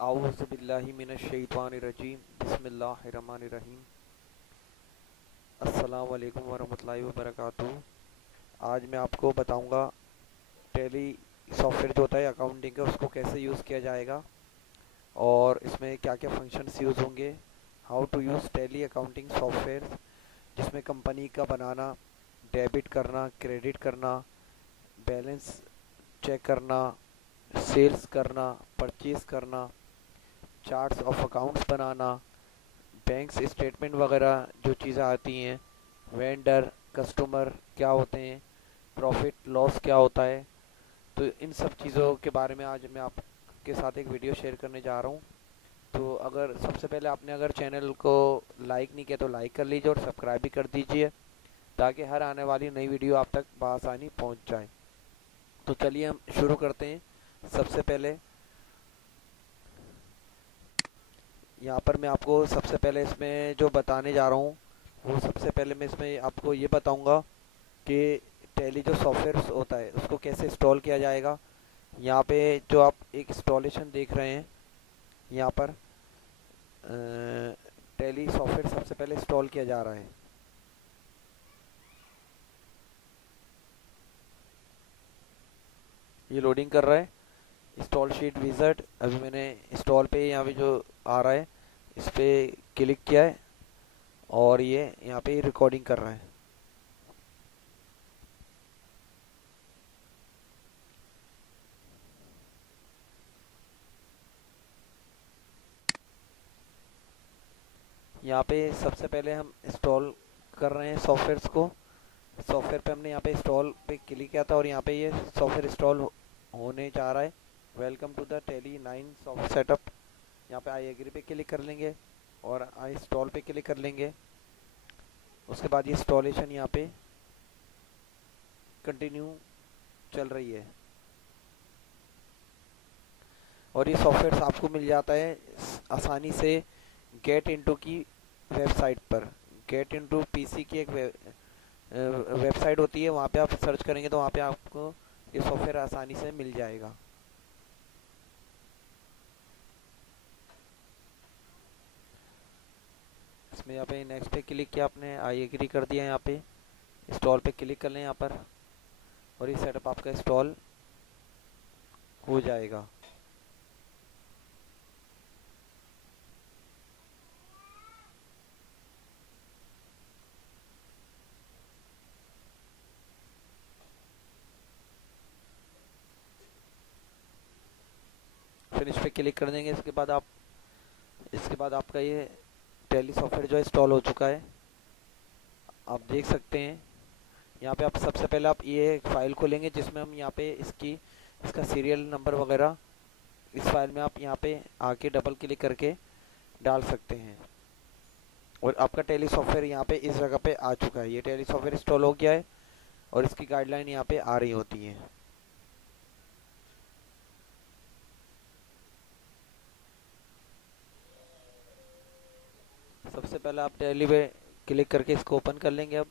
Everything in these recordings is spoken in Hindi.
औज़ु बिल्लाहि मिनश्शैतानिर्रजीम बिस्मिल्लाहिर्रहमानिर्रहीम अस्सलामु अलैकुम वरहमतुल्लाहि वबरकातुहू। आज मैं आपको बताऊंगा टैली सॉफ्टवेयर जो होता है अकाउंटिंग का उसको कैसे यूज़ किया जाएगा और इसमें क्या क्या फंक्शंस यूज़ होंगे। How to use Tally accounting software, जिसमें कंपनी का बनाना, डेबिट करना, क्रेडिट करना, बैलेंस चेक करना, सेल्स करना, परचेज करना, चार्ट्स ऑफ अकाउंट्स बनाना, बैंक स्टेटमेंट वगैरह जो चीज़ें आती हैं, वेंडर कस्टमर क्या होते हैं, प्रॉफिट लॉस क्या होता है। तो इन सब चीज़ों के बारे में आज मैं आपके साथ एक वीडियो शेयर करने जा रहा हूँ। तो अगर सबसे पहले आपने अगर चैनल को लाइक नहीं किया तो लाइक कर लीजिए और सब्सक्राइब भी कर दीजिए, ताकि हर आने वाली नई वीडियो आप तक बआसानी पहुँच जाए। तो चलिए हम शुरू करते हैं। सबसे पहले यहाँ पर मैं आपको सबसे पहले इसमें जो बताने जा रहा हूँ, वो सबसे पहले मैं इसमें आपको ये बताऊँगा कि टैली जो सॉफ्टवेयर होता है उसको कैसे इंस्टॉल किया जाएगा। यहाँ पे जो आप एक इंस्टॉलेशन देख रहे हैं, यहाँ पर टैली सॉफ्टवेयर सबसे पहले इंस्टॉल किया जा रहा है। ये लोडिंग कर रहा है। इंस्टॉल शीट विज़ार्ड अभी मैंने इंस्टॉल पे यहाँ पे जो आ रहा है इस पर क्लिक किया है और ये यहाँ पे रिकॉर्डिंग कर रहा है। यहाँ पे सबसे पहले हम इंस्टॉल कर रहे हैं सॉफ्टवेयर्स को। सॉफ्टवेयर पे हमने यहाँ पे इंस्टॉल पे क्लिक किया था और यहाँ पे ये सॉफ्टवेयर इंस्टॉल होने जा रहा है। Welcome to the Tally 9 soft setup. यहाँ पे आई एग्री पे क्लिक कर लेंगे और आई इंस्टॉल पे क्लिक कर लेंगे। उसके बाद ये इंस्टॉलेशन यहाँ पे कंटिन्यू चल रही है और ये सॉफ्टवेयर आपको मिल जाता है आसानी से गेट इनटू की वेबसाइट पर। गेट इनटू पीसी की एक वेबसाइट होती है, वहाँ पे आप सर्च करेंगे तो वहाँ पे आपको ये सॉफ्टवेयर आसानी से मिल जाएगा। इसमें यहाँ पे नेक्स्ट पे क्लिक किया आपने, आई एग्री कर दिया, यहाँ पे इंस्टॉल पे क्लिक कर लें यहाँ पर और ये सेटअप आपका इंस्टॉल हो जाएगा। फिर इस पर क्लिक कर देंगे। इसके बाद आपका ये टैली सॉफ्टवेयर जो इंस्टॉल हो चुका है, आप देख सकते हैं। यहाँ पे आप सबसे पहले आप ये एक फ़ाइल खोलेंगे जिसमें हम यहाँ पे इसका सीरियल नंबर वगैरह इस फाइल में आप यहाँ पे आके डबल क्लिक करके डाल सकते हैं और आपका टैली सॉफ्टवेयर यहाँ पे इस जगह पे आ चुका है। ये टैली सॉफ्टवेयर इंस्टॉल हो गया है और इसकी गाइडलाइन यहाँ पे आ रही होती है। सबसे पहले आप टैली पे क्लिक करके इसको ओपन कर लेंगे। अब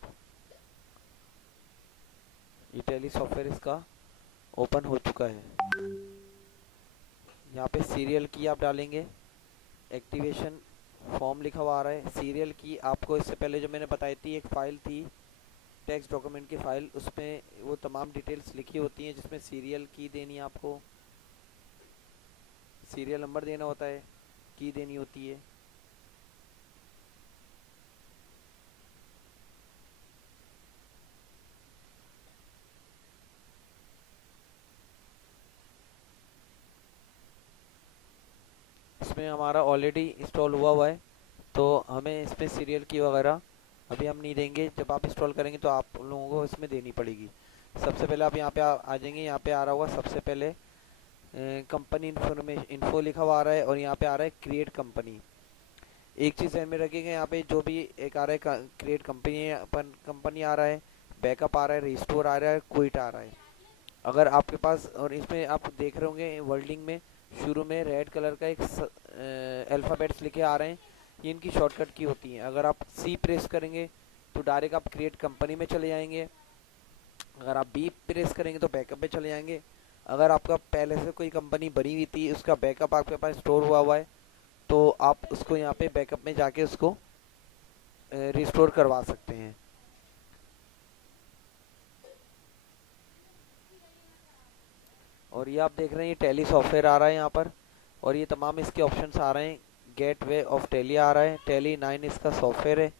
ये टैली सॉफ्टवेयर इसका ओपन हो चुका है। यहाँ पे सीरियल की आप डालेंगे, एक्टिवेशन फॉर्म लिखा हुआ आ रहा है। सीरियल की आपको इससे पहले जो मैंने बताई थी एक फ़ाइल थी, टेक्स्ट डॉक्यूमेंट की फ़ाइल, उसमें वो तमाम डिटेल्स लिखी होती हैं जिसमें सीरियल की देनी है, आपको सीरियल नंबर देना होता है, की देनी होती है। इसमें हमारा ऑलरेडी इंस्टॉल हुआ है तो हमें इसमें सीरियल की वगैरह अभी हम नहीं देंगे। जब आप इंस्टॉल करेंगे तो आप लोगों को इसमें देनी पड़ेगी। सबसे पहले आप यहाँ पे आ जाएंगे। यहाँ पे आ रहा होगा सबसे पहले कंपनी इन्फॉर्मेशन इन्फो लिखा हुआ आ रहा है और यहाँ पे आ रहा है क्रिएट कंपनी। एक चीज़ ध्यान में रखिएगा, यहाँ पे जो भी एक आ रहा है क्रिएट कंपनी आ रहा है, बैकअप आ रहा है, रिस्टोर आ रहा है, क्विट आ रहा है। अगर आपके पास, और इसमें आप देख रहे होंगे वर्ल्डिंग में शुरू में रेड कलर का एक अल्फ़ाबेट्स लिखे आ रहे हैं, ये इनकी शॉर्टकट की होती हैं। अगर आप सी प्रेस करेंगे तो डायरेक्ट आप क्रिएट कंपनी में चले जाएंगे, अगर आप बी प्रेस करेंगे तो बैकअप में चले जाएंगे, अगर आपका पहले से कोई कंपनी बनी हुई थी, उसका बैकअप आपके पास स्टोर हुआ हुआ है, तो आप उसको यहाँ पे बैकअप में जाके उसको रिस्टोर करवा सकते हैं। और ये आप देख रहे हैं, ये टैली सॉफ्टवेयर आ रहा है यहाँ पर, और ये तमाम इसके ऑप्शंस आ रहे हैं। गेटवे ऑफ टैली आ रहा है, टैली 9 इसका सॉफ्टवेयर है,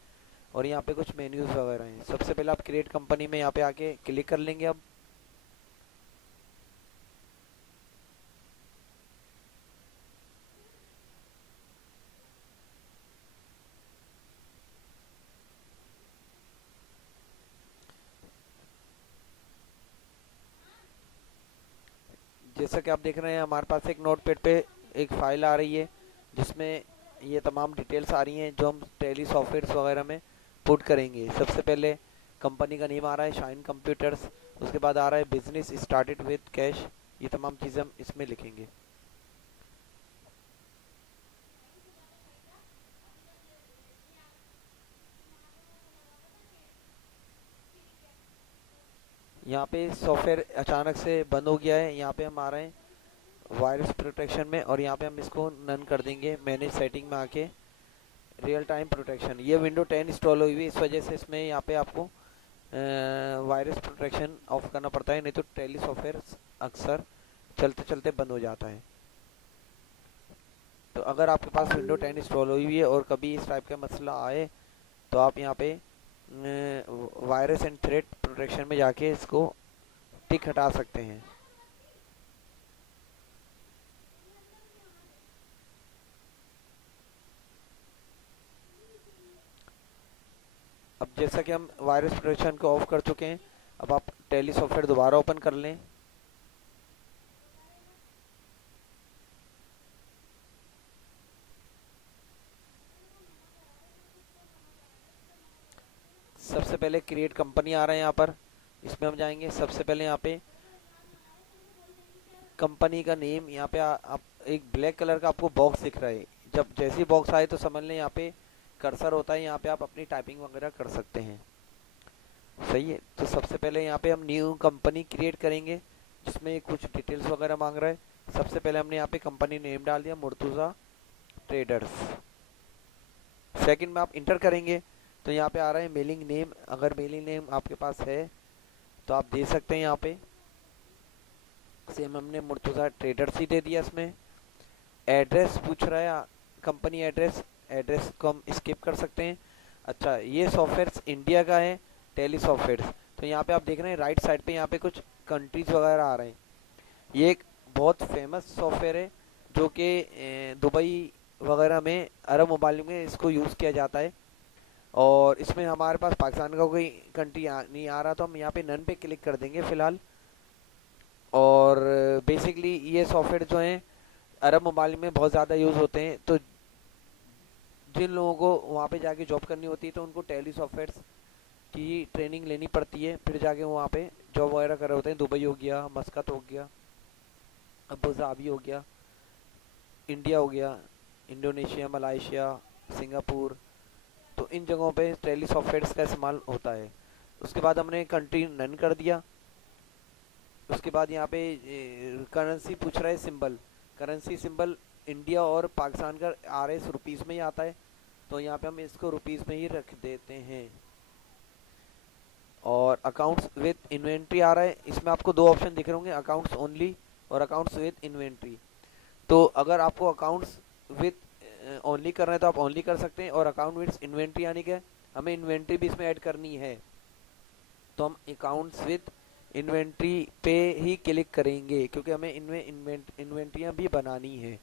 और यहाँ पे कुछ मेन्यूज वगैरह हैं। सबसे पहले आप क्रिएट कंपनी में यहाँ पे आके क्लिक कर लेंगे। जैसा कि आप देख रहे हैं, हमारे पास एक नोटपैड पे एक फाइल आ रही है, जिसमें ये तमाम डिटेल्स आ रही हैं जो हम टैली सॉफ्टवेयर वगैरह में पुट करेंगे। सबसे पहले कंपनी का नेम आ रहा है, शाइन कंप्यूटर्स। उसके बाद आ रहा है बिजनेस स्टार्टेड विद कैश। ये तमाम चीज़ें हम इसमें लिखेंगे। यहाँ पे सॉफ्टवेयर अचानक से बंद हो गया है। यहाँ पे हम आ रहे हैं वायरस प्रोटेक्शन में, और यहाँ पे हम इसको नन कर देंगे। मैनेज सेटिंग में आके रियल टाइम प्रोटेक्शन, ये विंडो 10 इंस्टॉल हुई हुई है, इस वजह से इसमें यहाँ पे आपको वायरस प्रोटेक्शन ऑफ करना पड़ता है, नहीं तो टैली सॉफ्टवेयर अक्सर चलते चलते बंद हो जाता है। तो अगर आपके पास विंडो 10 इंस्टॉल हुई हुई है और कभी इस टाइप का मसला आए, तो आप यहाँ पे वायरस एंड थ्रेट प्रोटेक्शन में जाके इसको टिक हटा सकते हैं। अब जैसा कि हम वायरस प्रोटेक्शन को ऑफ कर चुके हैं, अब आप टैली सॉफ्टवेयर दोबारा ओपन कर लें। सबसे पहले क्रिएट कंपनी आ रहा है यहाँ पर, इसमें हम जाएंगे। सबसे पहले यहाँ पे कंपनी का नेम, यहाँ पे आप एक ब्लैक कलर का आपको बॉक्स दिख रहा है। जब जैसी बॉक्स आए तो समझ लें यहाँ पे कर्सर होता है, यहाँ पे आप अपनी टाइपिंग वगैरह कर सकते हैं। सही है। तो सबसे पहले यहाँ पे हम न्यू कंपनी क्रिएट करेंगे, जिसमें कुछ डिटेल्स वगैरह मांग रहा है। सबसे पहले हमने यहाँ पे कंपनी नेम डाल दिया, मुर्तुज़ा ट्रेडर्स। सेकंड में आप इंटर करेंगे तो यहाँ पे आ रहा है मेलिंग नेम। अगर मेलिंग नेम आपके पास है तो आप दे सकते हैं। यहाँ पे सेम हमने मुर्तुज़ा ट्रेडर्स ही दे दिया। इसमें एड्रेस पूछ रहा है, कंपनी एड्रेस, एड्रेस को हम स्किप कर सकते हैं। अच्छा, ये सॉफ्टवेयर इंडिया का है, टैली सॉफ्टवेयर। तो यहाँ पे आप देख रहे हैं राइट साइड पे यहाँ पे कुछ कंट्रीज वगैरह आ रहे हैं। ये एक बहुत फेमस सॉफ्टवेयर है, जो कि दुबई वगैरह में, अरब ममालिक में इसको यूज़ किया जाता है। और इसमें हमारे पास पाकिस्तान का कोई कंट्री नहीं आ रहा, तो हम यहाँ पे नन पे क्लिक कर देंगे फ़िलहाल। और बेसिकली ये सॉफ्टवेयर जो हैं अरब ममालिक में बहुत ज़्यादा यूज़ होते हैं। तो जिन लोगों को वहाँ पे जाके जॉब करनी होती है, तो उनको टैली सॉफ्टवेयर की ट्रेनिंग लेनी पड़ती है, फिर जाके वहाँ पे जॉब वगैरह कर रहे होते हैं। दुबई हो गया, मस्कत हो गया, अबू धाबी हो गया, इंडिया हो गया, इंडोनेशिया, मलाइशिया, सिंगापुर। तो इन जगहों पे टैली सॉफ्टवेयर का इस्तेमाल होता है। उसके बाद हमने कंट्री नन कर दिया। उसके बाद यहाँ पे करेंसी पूछ रहा है, सिंबल। करेंसी सिंबल इंडिया और पाकिस्तान का RS रुपीज़ में ही आता है, तो यहाँ पे हम इसको रुपीज़ में ही रख देते हैं। और अकाउंट्स विद इन्वेंट्री आ रहा है, इसमें आपको दो ऑप्शन दिख रहे होंगे, अकाउंट्स ओनली और अकाउंट्स विद इन्वेंट्री। तो अगर आपको अकाउंट्स विद ओनली करना है तो आप ओनली कर सकते हैं, और अकाउंट विद इन्वेंट्री यानी कि हमें इन्वेंट्री भी इसमें ऐड करनी है, तो हम अकाउंट्स विद इन्वेंट्री पे ही क्लिक करेंगे, क्योंकि हमें इनमें इन्वेंट्रियाँ भी बनानी है।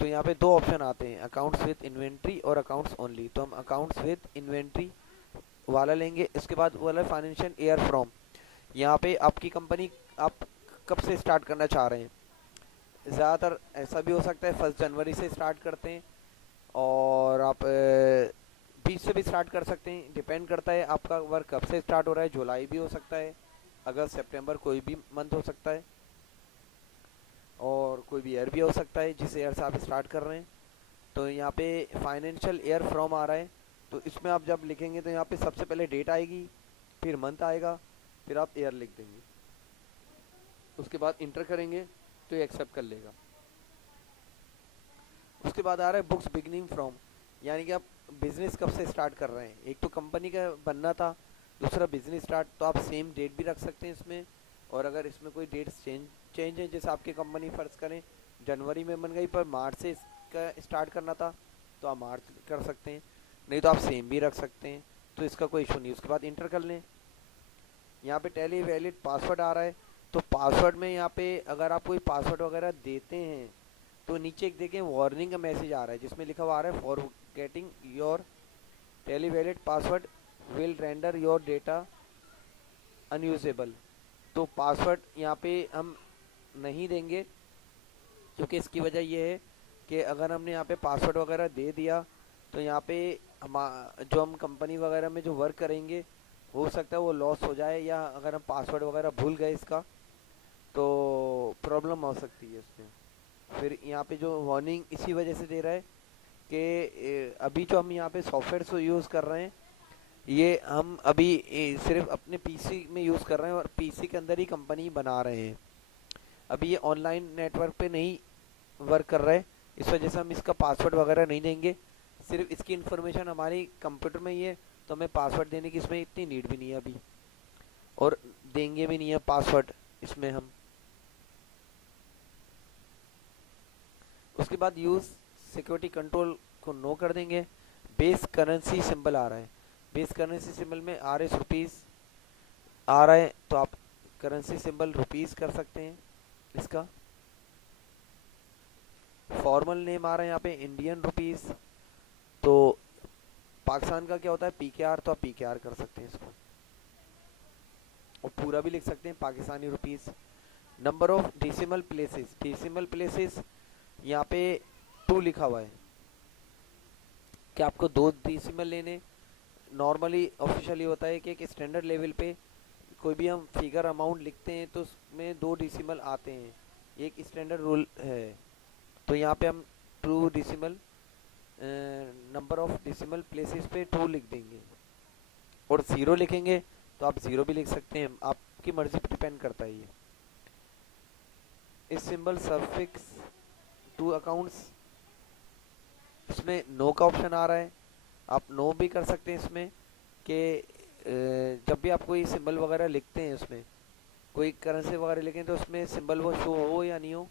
तो यहाँ पे दो ऑप्शन आते हैं, अकाउंट्स विद इन्वेंट्री और अकाउंट्स ओनली। तो हम अकाउंट्स विद इन्वेंट्री वाला लेंगे। इसके बाद वाला फाइनेंशियल ईयर फ्रॉम, यहाँ पे आपकी कंपनी आप कब से स्टार्ट करना चाह रहे हैं। ज़्यादातर ऐसा भी हो सकता है 1 जनवरी से स्टार्ट करते हैं, और आप 20 से भी स्टार्ट कर सकते हैं। डिपेंड करता है आपका वर्क कब से स्टार्ट हो रहा है। जुलाई भी हो सकता है, अगस्त, सितंबर, कोई भी मंथ हो सकता है, और कोई भी ईयर भी हो सकता है जिस ईयर से आप स्टार्ट कर रहे हैं। तो यहाँ पे फाइनेंशियल ईयर फ्रॉम आ रहा है, तो इसमें आप जब लिखेंगे तो यहाँ पे सबसे पहले डेट आएगी, फिर मंथ आएगा, फिर आप ईयर लिख देंगे, उसके बाद इंटर करेंगे तो ये एक्सेप्ट कर लेगा। उसके बाद आ रहा है बुक्स बिगनिंग फ्रॉम, यानी कि आप बिजनेस कब से स्टार्ट कर रहे हैं। एक तो कंपनी का बनना था, दूसरा बिजनेस स्टार्ट, तो आप सेम डेट भी रख सकते हैं इसमें। और अगर इसमें कोई डेट्स चेंज है, जैसे आपकी कंपनी फर्ज करें जनवरी में बन गई पर मार्च से इसका स्टार्ट करना था, तो आप मार्च कर सकते हैं, नहीं तो आप सेम भी रख सकते हैं, तो इसका कोई इशू नहीं। उसके बाद इंटर कर लें। यहाँ पे टेली वैलिड पासवर्ड आ रहा है, तो पासवर्ड में यहाँ पे अगर आप कोई पासवर्ड वगैरह देते हैं तो नीचे एक देखें वार्निंग का मैसेज आ रहा है जिसमें लिखा हुआ आ रहा है forgetting your Tally valid password will render your data unusable. तो पासवर्ड यहाँ पे हम नहीं देंगे, क्योंकि इसकी वजह ये है कि अगर हमने यहाँ पे पासवर्ड वगैरह दे दिया तो यहाँ पे हम जो हम कंपनी वगैरह में जो वर्क करेंगे हो सकता है वो लॉस हो जाए, या अगर हम पासवर्ड वगैरह भूल गए इसका तो प्रॉब्लम हो सकती है इसमें। फिर यहाँ पे जो वार्निंग इसी वजह से दे रहा है कि अभी जो हम यहाँ पे सॉफ्टवेयर यूज़ कर रहे हैं ये हम अभी सिर्फ अपने पीसी में यूज़ कर रहे हैं और पीसी के अंदर ही कंपनी बना रहे हैं, अभी ये ऑनलाइन नेटवर्क पे नहीं वर्क कर रहा है, इस वजह से हम इसका पासवर्ड वगैरह नहीं देंगे। सिर्फ इसकी इन्फॉर्मेशन हमारी कंप्यूटर में ही है, तो हमें पासवर्ड देने की इसमें इतनी नीड भी नहीं है अभी, और देंगे भी नहीं है पासवर्ड इसमें हम। उसके बाद यूज़ सिक्योरिटी कंट्रोल को नो कर देंगे। बेस करेंसी सिंबल आ रहा है, बेस करेंसी सिंबल में RS रुपीज़ आ रहा है, तो आप करेंसी सिंबल रुपीज़ कर सकते हैं इसका। फॉर्मल नेम आ रहा है यहाँ पे इंडियन रुपीज़, तो पाकिस्तान का क्या होता है PKR, तो आप PKR कर सकते हैं इसको, और पूरा भी लिख सकते हैं Pakistani rupees. Number of decimal places, decimal places यहाँ पे 2 लिखा हुआ है कि आपको 2 डेसिमल लेने। नॉर्मली ऑफिशियली होता है कि एक स्टैंडर्ड लेवल पे कोई भी हम फिगर अमाउंट लिखते हैं तो उसमें 2 डेसिमल आते हैं, ये एक स्टैंडर्ड रूल है। तो यहाँ पे हम 2 decimal number of decimal places पे 2 लिख देंगे, और 0 लिखेंगे तो आप 0 भी लिख सकते हैं, आपकी मर्जी पर डिपेंड करता है ये। इस सिंबल सफिक्स टू अकाउंट्स, इसमें नो का ऑप्शन आ रहा है, आप नो भी कर सकते हैं इसमें कि जब भी आप कोई सिंबल वगैरह लिखते हैं, उसमें कोई करेंसी वगैरह लिखें तो उसमें सिंबल वो शो हो या नहीं हो,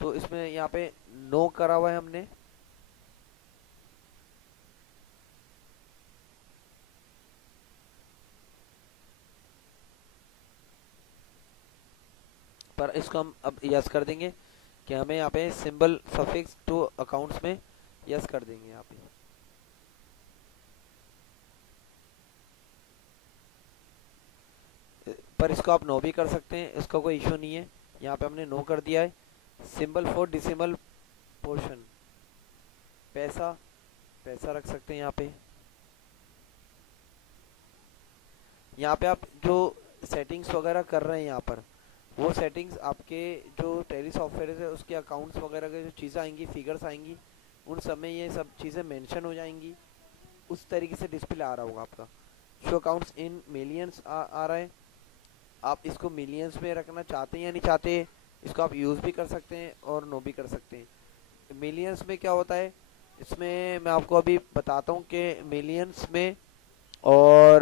तो इसमें यहाँ पे नो करा हुआ है हमने। पर इसको हम अब यस कर देंगे कि हमें यहाँ पे सिंबल सफिक्स टू अकाउंट्स में यस कर देंगे यहाँ पे। पर इसको आप नो भी कर सकते हैं, इसका कोई इशू नहीं है, यहाँ पे हमने नो कर दिया है। सिंबल फॉर डिसिमल पोर्शन, पैसा, पैसा रख सकते हैं यहाँ पे। यहाँ पे आप जो सेटिंग्स वगैरह कर रहे हैं यहाँ पर, वो सेटिंग्स आपके जो टैली सॉफ्टवेयर है उसके अकाउंट्स वगैरह के जो चीज़ें आएंगी, फिगर्स आएंगी, उन सब में ये सब चीज़ें मेंशन हो जाएंगी, उस तरीके से डिस्प्ले आ रहा होगा आपका। शो अकाउंट्स इन मिलियंस आ रहा है, आप इसको मिलियंस में रखना चाहते हैं या नहीं चाहते, इसको आप यूज़ भी कर सकते हैं और नो भी कर सकते हैं। मिलियंस में क्या होता है, इसमें मैं आपको अभी बताता हूँ कि मिलियंस में और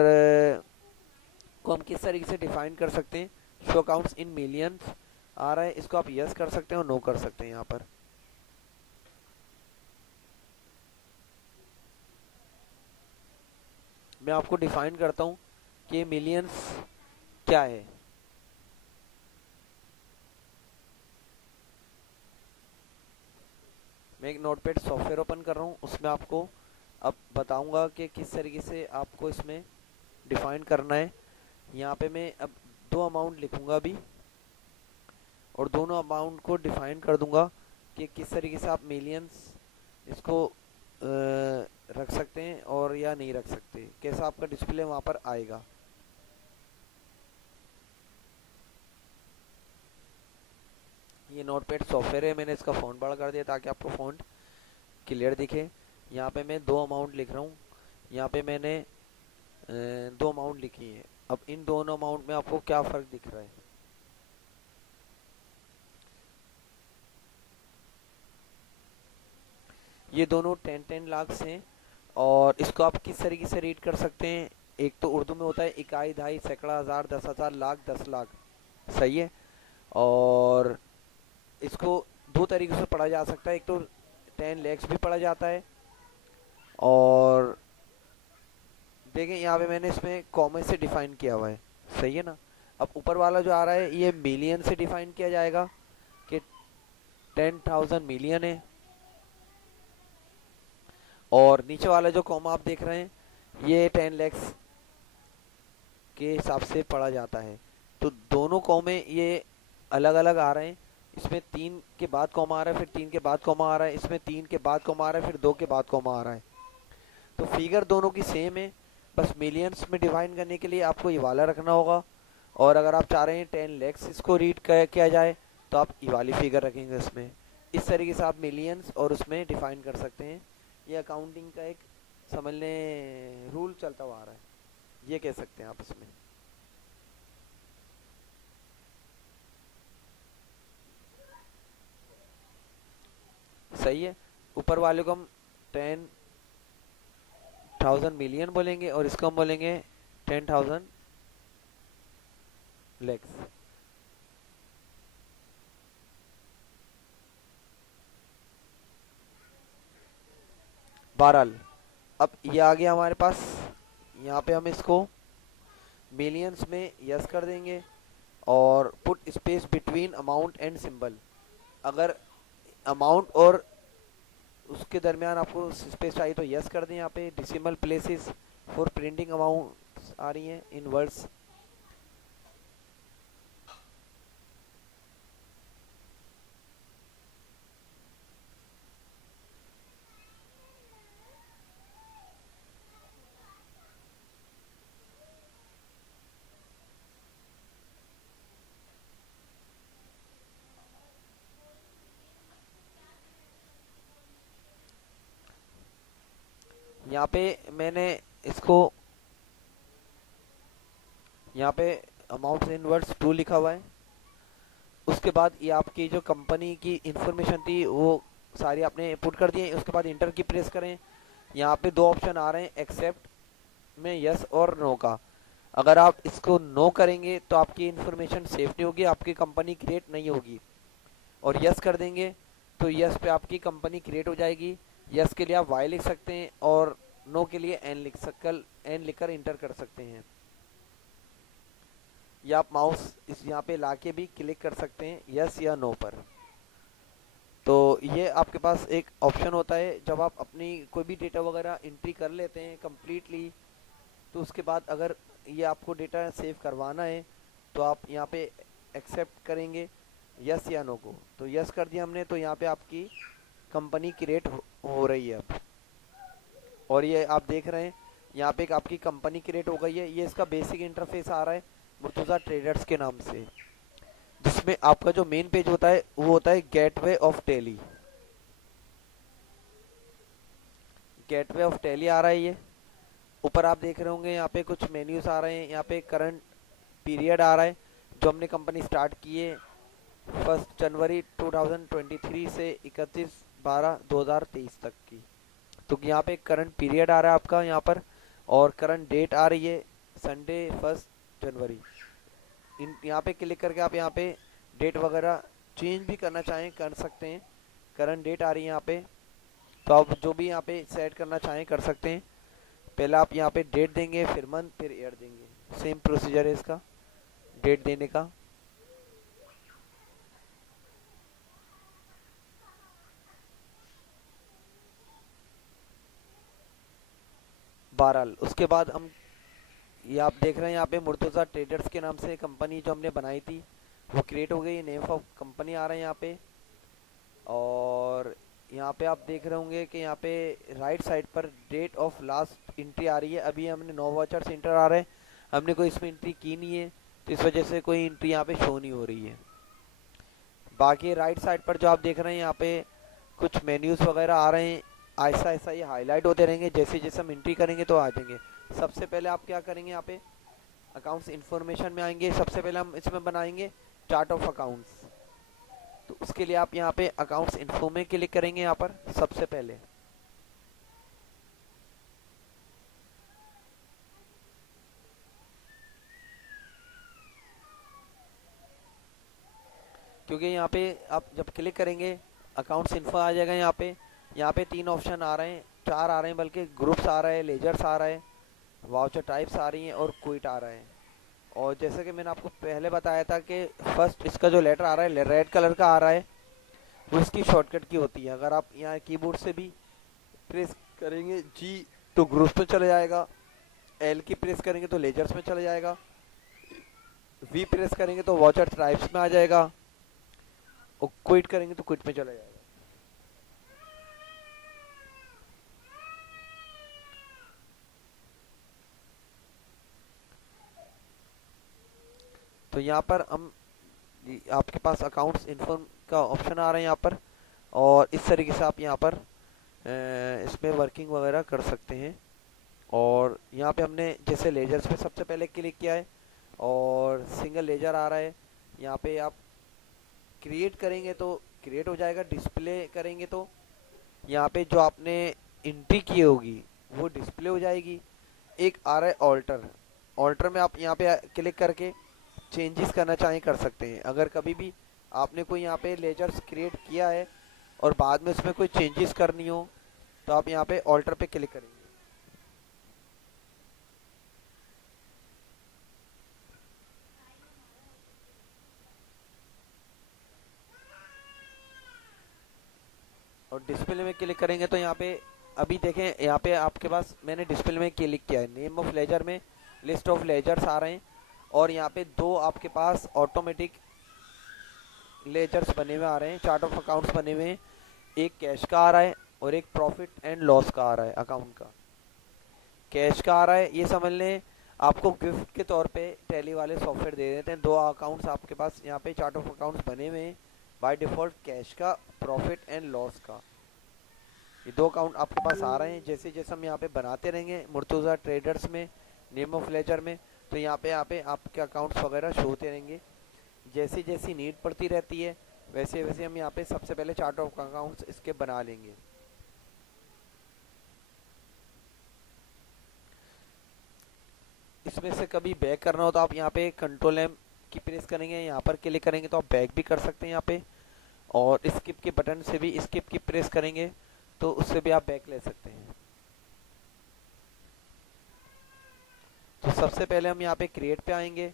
को हम किस तरीके से डिफाइन कर सकते हैं। शो अकाउंट्स इन मिलियंस आ रहा है, इसको आप यस कर सकते हैं और नो कर सकते हैं यहाँ पर। मैं आपको डिफाइन करता हूँ कि मिलियंस क्या है। मैं एक नोटपैड सॉफ्टवेयर ओपन कर रहा हूँ, उसमें आपको अब बताऊंगा कि किस तरीके से आपको इसमें डिफाइन करना है। यहाँ पे मैं अब 2 अमाउंट लिखूंगा अभी, और दोनों अमाउंट को डिफाइन कर दूंगा कि किस तरीके से आप मिलियंस इसको रख सकते हैं और या नहीं रख सकते, कैसा आपका डिस्प्ले वहाँ पर आएगा। ये नोटपैड सॉफ्टवेयर है, मैंने इसका फ़ॉन्ट बड़ा कर दिया ताकि आपको फ़ॉन्ट क्लियर दिखे। यहाँ पे मैं 2 अमाउंट लिख रहा हूँ, यहाँ पे मैंने 2 अमाउंट लिखी है, अब इन दोनों अमाउंट में आपको क्या फर्क दिख रहा है? ये दोनों 10-10 लाख हैं। और इसको आप किस तरीके से रीड कर सकते हैं? एक तो उर्दू में होता है इकाई, दहाई, सैकड़ा, हजार, 10,000, लाख, 10 लाख। सही है। और इसको दो तरीके से पढ़ा जा सकता है। एक तो 10 lakhs भी पढ़ा जाता है, और देखें यहाँ पे मैंने इसमें कॉमे से डिफाइन किया हुआ है। सही है ना। अब ऊपर वाला जो आ रहा है ये मिलियन से डिफाइन किया जाएगा कि 10,000 मिलियन है। और नीचे वाला जो कॉमा आप देख रहे हैं ये 10 lakhs के हिसाब से पढ़ा जाता है। तो दोनों कॉमे ये अलग अलग आ रहे हैं। इसमें 3 के बाद कॉमा आ रहा है, फिर 3 के बाद कॉमा आ रहा है, इसमें 3 के बाद कॉमा आ रहा है, फिर 2 के बाद कॉमा आ रहा है। तो फिगर दोनों की सेम है, बस मिलियंस में डिवाइड करने के लिए आपको ये वाला रखना होगा। और अगर आप चाह रहे हैं 10 lakhs इसको रीड किया जाए तो आप ये वाली फिगर रखेंगे इसमें। इस तरीके से आप मिलियंस और उसमें डिफाइन कर सकते हैं। ये अकाउंटिंग का एक समझ लें रूल चलता हुआ आ रहा है, ये कह सकते हैं आप इसमें। सही है। ऊपर वाले को हम 10,000 मिलियन बोलेंगे और इसको हम बोलेंगे 10,000 lakhs। बहरहाल अब ये आ गया हमारे पास। यहाँ पे हम इसको मिलियंस में यस कर देंगे और put space between amount and symbol. अगर अमाउंट और उसके दरमियान आपको स्पेस चाहिए तो यस कर दें। यहाँ पे decimal places for printing amount आ रही हैं इन वर्ड्स। यहाँ पे मैंने इसको यहाँ पे अमाउंट इन वर्ड्स 2 लिखा हुआ है। उसके बाद ये आपकी जो कंपनी की इंफॉर्मेशन थी वो सारी आपने पुट कर दी है। उसके बाद इंटर की प्रेस करें। यहाँ पे दो ऑप्शन आ रहे हैं एक्सेप्ट में यस और नो का। अगर आप इसको नो करेंगे तो आपकी इंफॉर्मेशन सेफ नहीं होगी, आपकी कंपनी क्रिएट नहीं होगी। और यस कर देंगे तो यस पे आपकी कंपनी क्रिएट हो जाएगी। यस के लिए आप वाई लिख सकते हैं और नो के लिए एन लिखकर इंटर कर सकते हैं। या आप माउस इस यहाँ पे लाके भी क्लिक कर सकते हैं यस या नो पर। तो ये आपके पास एक ऑप्शन होता है जब आप अपनी कोई भी डेटा वगैरह एंट्री कर लेते हैं कंप्लीटली, तो उसके बाद अगर ये आपको डेटा सेव करवाना है तो आप यहाँ पे एक्सेप्ट करेंगे यस या नो को। तो यस कर दिया हमने तो यहाँ पे आपकी कंपनी क्रिएट हो रही है अब। और ये आप देख रहे हैं यहाँ पे एक आपकी कंपनी क्रिएट हो गई है। ये इसका बेसिक इंटरफेस आ रहा है मुर्तुज़ा ट्रेडर्स के नाम से, जिसमें आपका जो मेन पेज होता है वो होता है gateway of Tally. Gateway of Tally आ रहा है ये। ऊपर आप देख रहे होंगे यहाँ पे कुछ मेन्यूज आ रहे हैं। यहाँ पे करंट पीरियड आ रहा है जो हमने कंपनी स्टार्ट की है 1 जनवरी 2023 से 31/12/2023 तक की। तो यहाँ पे करंट पीरियड आ रहा है आपका यहाँ पर, और करंट डेट आ रही है संडे 1 जनवरी। इन यहाँ पे क्लिक करके आप यहाँ पे डेट वगैरह चेंज भी करना चाहें कर सकते हैं। करंट डेट आ रही है यहाँ पे, तो आप जो भी यहाँ पे सेट करना चाहें कर सकते हैं। पहले आप यहाँ पे डेट देंगे, फिर मंथ, फिर ईयर देंगे। सेम प्रोसीजर है इसका डेट देने का। बहरहाल उसके बाद हम ये आप देख रहे हैं यहाँ पे मुर्तुज़ा ट्रेडर्स के नाम से कंपनी जो हमने बनाई थी वो क्रिएट हो गई। नेम ऑफ कंपनी आ रहा है यहाँ पे। और यहाँ पे आप देख रहे होंगे कि यहाँ पे राइट साइड पर डेट ऑफ लास्ट एंट्री आ रही है। अभी हमने 9 वाचर्स इंटर आ रहे हैं, हमने कोई इसमें एंट्री की नहीं है तो इस वजह से कोई एंट्री यहाँ पे शो नहीं हो रही है। बाकी राइट साइड पर जो आप देख रहे हैं यहाँ पे कुछ मेन्यूज वगैरह आ रहे हैं। ऐसा ऐसा ये हाईलाइट होते रहेंगे, जैसे जैसे हम एंट्री करेंगे तो आ जाएंगे। सबसे पहले आप क्या करेंगे यहाँ पे अकाउंट्स इन्फॉर्मेशन में आएंगे। सबसे पहले हम इसमें बनाएंगे चार्ट ऑफ अकाउंट्स। तो उसके लिए आप यहाँ पे अकाउंट्स इन्फो में क्लिक करेंगे यहाँ पर सबसे पहले। क्योंकि यहाँ पे आप जब क्लिक करेंगे अकाउंट्स इन्फो आ जाएगा। यहाँ पे 3 ऑप्शन आ रहे हैं, 4 आ रहे हैं बल्कि, ग्रुप्स आ रहा है, लेजर्स आ रहा है, वाउचर टाइप्स आ रही हैं और क्विट आ रहा है। और जैसे कि मैंने आपको पहले बताया था कि फर्स्ट इसका जो लेटर आ रहा है रेड कलर का आ रहा है, वो इसकी शॉर्टकट की होती है। अगर आप यहाँ कीबोर्ड से भी प्रेस करेंगे जी तो ग्रुप्स में चले जाएगा, एल की प्रेस करेंगे तो लेजर्स में चले जाएगा, वी प्रेस करेंगे तो वाउचर टाइप्स में आ जाएगा, और क्विट करेंगे तो क्विट में चला जाएगा। तो यहाँ पर हम आपके पास अकाउंट्स इन्फॉर्म का ऑप्शन आ रहा है यहाँ पर, और इस तरीके से आप यहाँ पर इसमें वर्किंग वगैरह कर सकते हैं। और यहाँ पे हमने जैसे लेजर्स पे सबसे पहले क्लिक किया है और सिंगल लेजर आ रहा है। यहाँ पे आप क्रिएट करेंगे तो क्रिएट हो जाएगा, डिस्प्ले करेंगे तो यहाँ पे जो आपने एंट्री की होगी वो डिस्प्ले हो जाएगी। एक आ रहा है ऑल्टर, ऑल्टर में आप यहाँ पे क्लिक करके चेंजेस करना चाहें कर सकते हैं। अगर कभी भी आपने कोई यहाँ पे लेजर्स क्रिएट किया है और बाद में उसमें कोई चेंजेस करनी हो तो आप यहाँ पे ऑल्टर पे क्लिक करेंगे। और डिस्प्ले में क्लिक करेंगे तो यहाँ पे अभी देखें, यहाँ पे आपके पास मैंने डिस्प्ले में क्लिक किया है, नेम ऑफ लेजर में लिस्ट ऑफ लेजर्स आ रहे हैं, और यहाँ पे 2 आपके पास ऑटोमेटिक लेजर्स बने हुए आ रहे हैं, चार्ट ऑफ अकाउंट्स बने हुए हैं। एक कैश का आ रहा है और एक प्रॉफिट एंड लॉस का आ रहा है। अकाउंट का कैश का आ रहा है, ये समझ लें आपको गिफ्ट के तौर पे टैली वाले सॉफ्टवेयर दे देते हैं। 2 अकाउंट्स आपके पास यहाँ पे चार्ट ऑफ अकाउंट्स बने हुए हैं बाय डिफॉल्ट, कैश का, प्रॉफिट एंड लॉस का। ये 2 अकाउंट आपके पास आ रहे हैं। जैसे जैसे हम यहाँ पे बनाते रहेंगे मुर्तुज़ा ट्रेडर्स में, नेम ऑफ लेजर में, तो यहाँ पे आपके अकाउंट्स वगैरह शो होते रहेंगे। जैसी जैसी नीड पड़ती रहती है वैसे वैसे हम यहाँ पे सबसे पहले चार्ट ऑफ अकाउंट्स इसके बना लेंगे। इसमें से कभी बैक करना हो तो आप यहाँ पे कंट्रोल एम की प्रेस करेंगे, यहाँ पर क्लिक करेंगे तो आप बैक भी कर सकते हैं यहाँ पे, और स्किप के बटन से भी स्किप की प्रेस करेंगे तो उससे भी आप बैक ले सकते हैं। तो सबसे पहले हम यहाँ पे क्रिएट पे आएंगे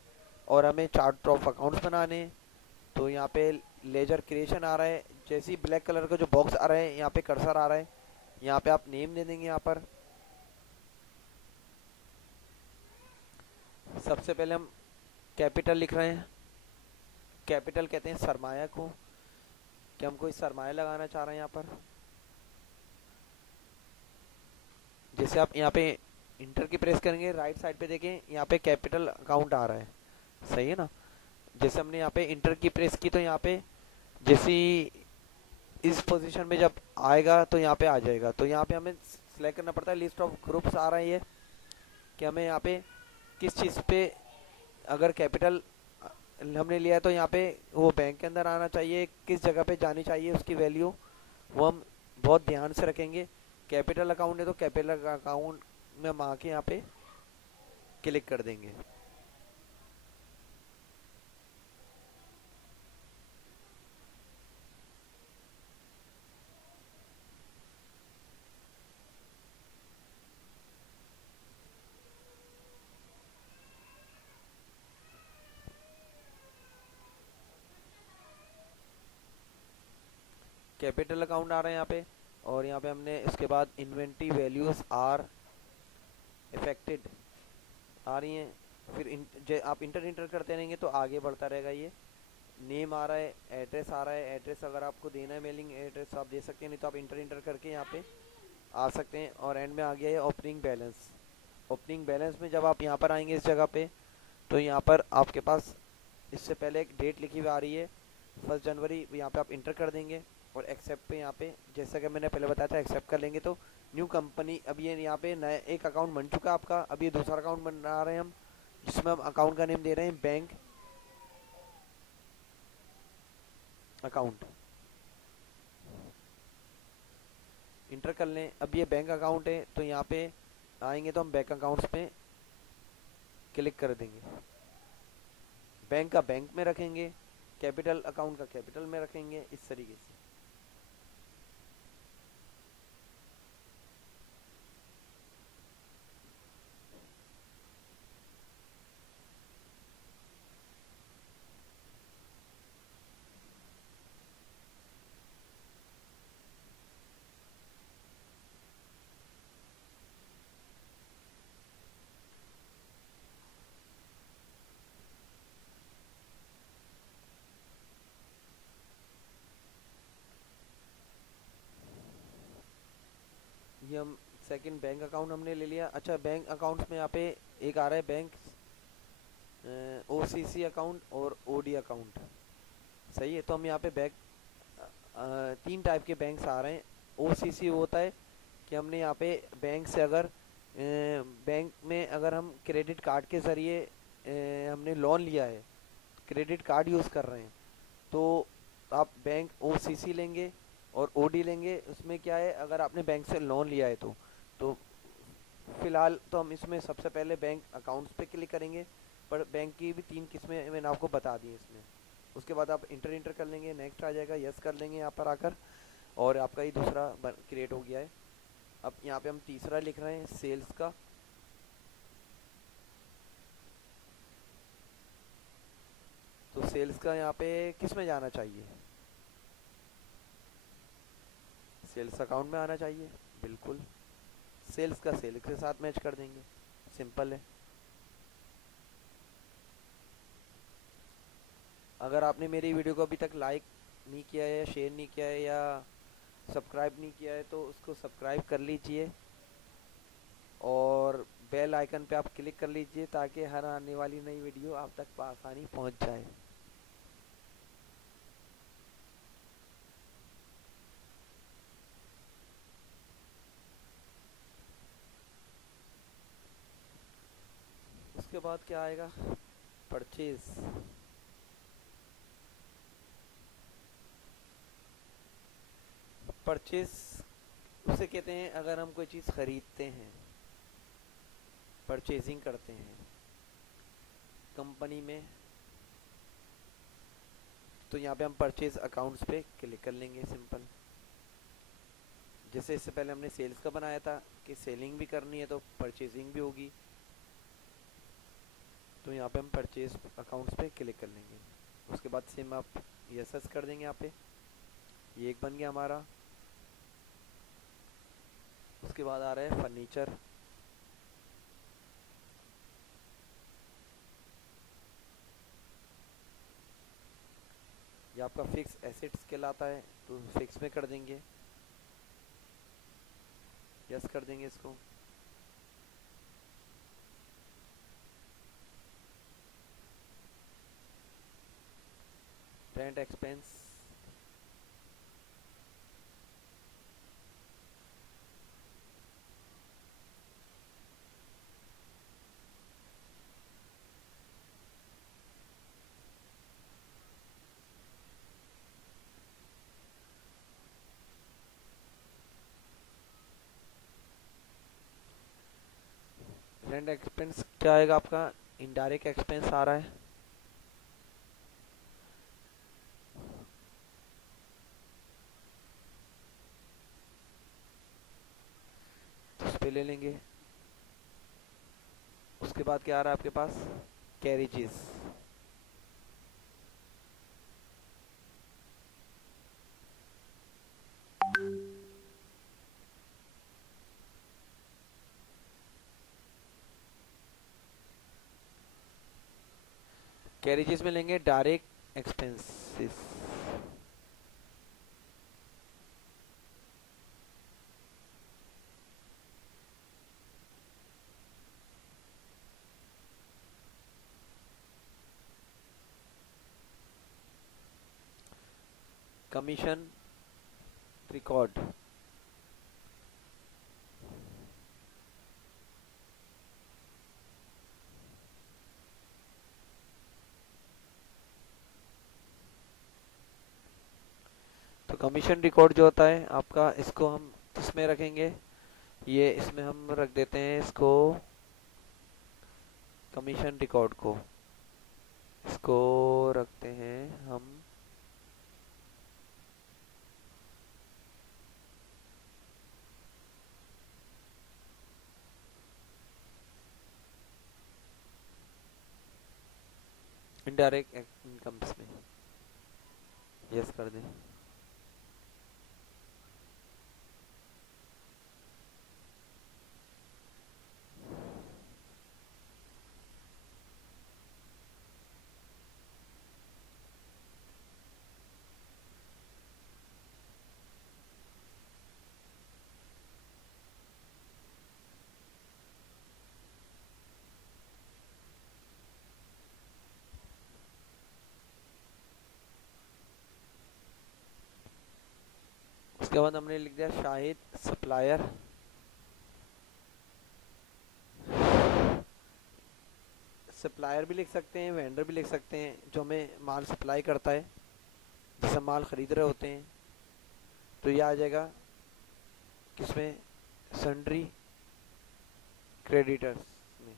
और हमें चार्ट ऑफ अकाउंट्स बनाने हैं। तो यहाँ पे लेजर क्रिएशन आ रहा है, जैसे ही ब्लैक कलर का जो बॉक्स आ रहा है यहाँ पे कर्सर आ रहा है, यहाँ पे आप नेम दे देंगे। यहाँ पर सबसे पहले हम कैपिटल लिख रहे हैं। कैपिटल कहते हैं सरमाया को, कि हम कोई सरमाया लगाना चाह रहे हैं यहाँ पर। जैसे आप यहाँ पे इंटर की प्रेस करेंगे राइट साइड पे देखें यहाँ पे कैपिटल अकाउंट आ रहा है, सही है ना। जैसे हमने यहाँ पे इंटर की प्रेस की तो यहाँ पे जैसी इस पोजीशन में जब आएगा तो यहाँ पे आ जाएगा। तो यहाँ पे हमें सिलेक्ट करना पड़ता है, लिस्ट ऑफ ग्रुप्स आ रही है कि हमें यहाँ पे किस चीज़ पे, अगर कैपिटल हमने लिया है तो यहाँ पे वो बैंक के अंदर आना चाहिए, किस जगह पे जानी चाहिए उसकी वैल्यू, वो हम बहुत ध्यान से रखेंगे। कैपिटल अकाउंट है तो कैपिटल अकाउंट में हम आके यहाँ पे क्लिक कर देंगे। कैपिटल अकाउंट आ रहा है यहाँ पे, और यहाँ पे हमने इसके बाद इन्वेंट्री वैल्यूज आर इफेक्टेड आ रही हैं। फिर आप इंटर करते रहेंगे तो आगे बढ़ता रहेगा। ये नेम आ रहा है, एड्रेस आ रहा है, एड्रेस अगर आपको देना है मेलिंग एड्रेस आप दे सकते हैं, नहीं तो आप इंटर करके यहाँ पे आ सकते हैं। और एंड में आ गया है ओपनिंग बैलेंस। ओपनिंग बैलेंस में जब आप यहाँ पर आएंगे इस जगह पे तो यहाँ पर आपके पास इससे पहले एक डेट लिखी हुई आ रही है 1 जनवरी, यहाँ पे आप इंटर कर देंगे और एक्सेप्ट पे यहाँ पे जैसा कि मैंने पहले बताया था एक्सेप्ट कर लेंगे तो न्यू कंपनी, अब ये यहाँ पे नया एक अकाउंट बन चुका है आपका, अब ये दूसरा अकाउंट बना रहे हैं हम जिसमें हम अकाउंट का नेम दे रहे हैं बैंक अकाउंट। इंटर कर लें। अब ये बैंक अकाउंट है तो यहाँ पे आएंगे तो हम बैंक अकाउंट्स पे क्लिक कर देंगे। बैंक का बैंक में रखेंगे, कैपिटल अकाउंट का कैपिटल में रखेंगे, इस तरीके से। ये हम सेकंड बैंक अकाउंट हमने ले लिया। अच्छा, बैंक अकाउंट्स में यहाँ पे एक आ रहा है बैंक ओसीसी अकाउंट और ओडी अकाउंट। सही है, तो हम यहाँ पे बैंक तीन टाइप के बैंक्स आ रहे हैं। ओसीसी होता है कि हमने यहाँ पे बैंक से अगर बैंक में अगर हम क्रेडिट कार्ड के ज़रिए हमने लोन लिया है, क्रेडिट कार्ड यूज़ कर रहे हैं, तो आप बैंक ओसीसी लेंगे। और ओडी लेंगे, उसमें क्या है, अगर आपने बैंक से लोन लिया है तो फिलहाल तो हम इसमें सबसे पहले बैंक अकाउंट्स पे क्लिक करेंगे। पर बैंक की भी तीन किस्में मैंने आपको बता दी इसमें। उसके बाद आप इंटर कर लेंगे, नेक्स्ट आ जाएगा, यस कर लेंगे यहाँ पर आकर, और आपका ये दूसरा क्रिएट हो गया है। अब यहाँ पे हम तीसरा लिख रहे हैं सेल्स का। तो सेल्स का यहाँ पे किस में जाना चाहिए, सेल्स अकाउंट में आना चाहिए, बिल्कुल। सेल्स का सेल्स के साथ मैच कर देंगे, सिंपल है। अगर आपने मेरी वीडियो को अभी तक लाइक नहीं किया है या शेयर नहीं किया है या सब्सक्राइब नहीं किया है तो उसको सब्सक्राइब कर लीजिए और बेल आइकन पे आप क्लिक कर लीजिए ताकि हर आने वाली नई वीडियो आप तक आसानी पहुंच जाए। उसके बाद क्या आएगा, परचेज। परचेज उसे कहते हैं अगर हम कोई चीज़ खरीदते हैं, परचेजिंग करते हैं कंपनी में, तो यहाँ पे हम परचेज अकाउंट्स पे क्लिक कर लेंगे, सिंपल। जैसे इससे पहले हमने सेल्स का बनाया था कि सेलिंग भी करनी है तो परचेजिंग भी होगी, तो यहाँ पे हम परचेज अकाउंट्स पे क्लिक कर लेंगे। उसके बाद सेम आप यस कर देंगे यहाँ पे, ये एक बन गया हमारा। उसके बाद आ रहा है फर्नीचर। ये आपका फिक्स एसेट्स कहलाता है तो फिक्स में कर देंगे, यस कर देंगे इसको। रेंट एक्सपेंस, रेंट एक्सपेंस क्या आएगा आपका, इनडायरेक्ट एक्सपेंस आ रहा है। तो उस पे ले लेंगे। उसके बाद क्या आ रहा है आपके पास, कैरेजेस। कैरेजेस में लेंगे direct expenses. Commission record, commission record जो होता है आपका, इसको हम किसमें रखेंगे, ये इसमें हम रख देते हैं इसको, कमीशन रिकॉर्ड को इसको रखते हैं हम इनडायरेक्ट इनकम्स में। यस कर दें। उसके बाद हमने लिख दिया शाहिद सप्लायर, सप्लायर भी लिख सकते हैं, वेंडर भी लिख सकते हैं, जो हमें माल सप्लाई करता है, जिसे माल खरीद रहे होते हैं। तो ये आ जाएगा किसमें, सन्ड्री क्रेडिटर्स में।